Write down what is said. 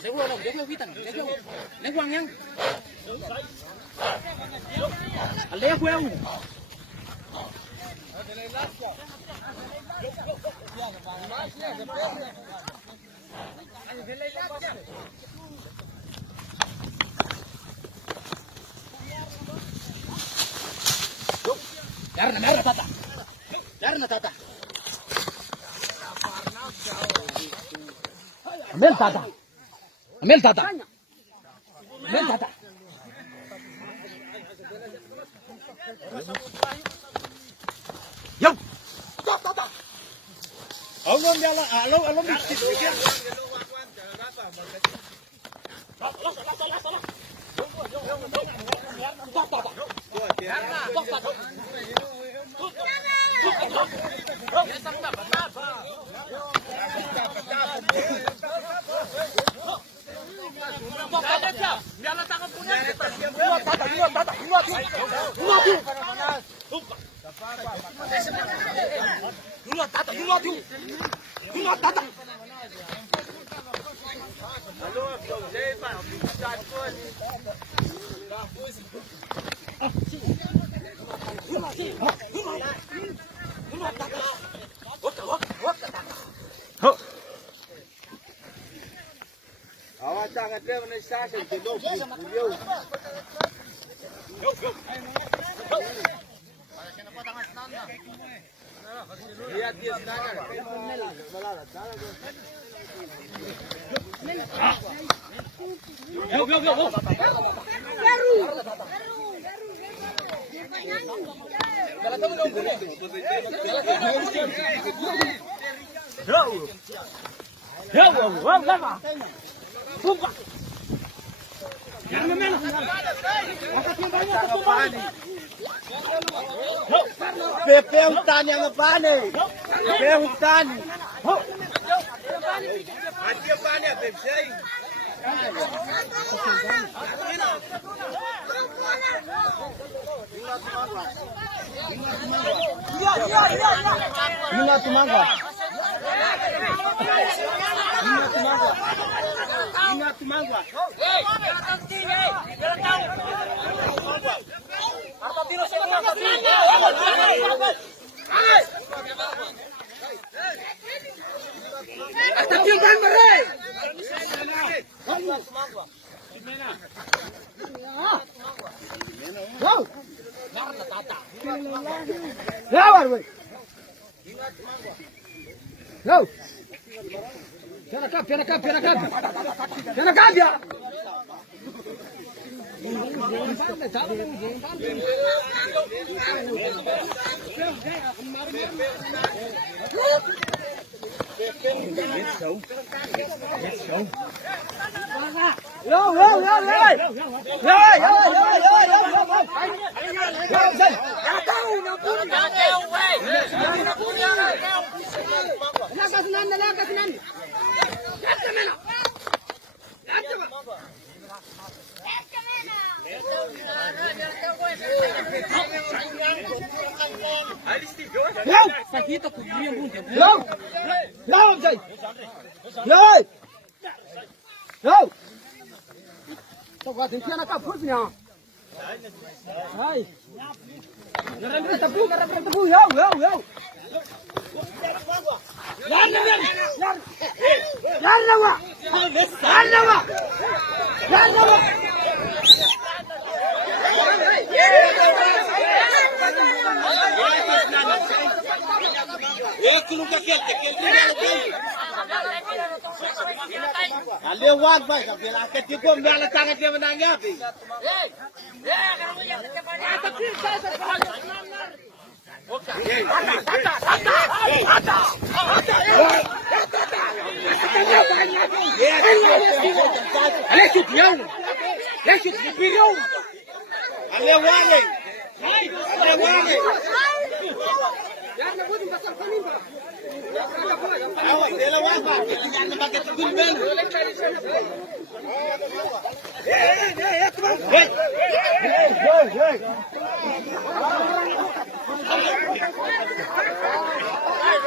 seguro no, yo vitan, le quang nhang. Le quang. Yarna tata. Yarna tata. Amel tata. Amel tata. Amel tata. Yo. Tata. Alom dia lah, alom dia. Awak jangan dia menesa sendiri. Lihat dia sekarang. Go. Buka. Jangan main. Pepe hutan yang apa nih? Pepe hutan. Mati apa nih Pepe? Iya. Tumangga. Ingat tumangga. Piana ya. Lewat baik, bila ketika menang tangan dia menanggapi. Hey!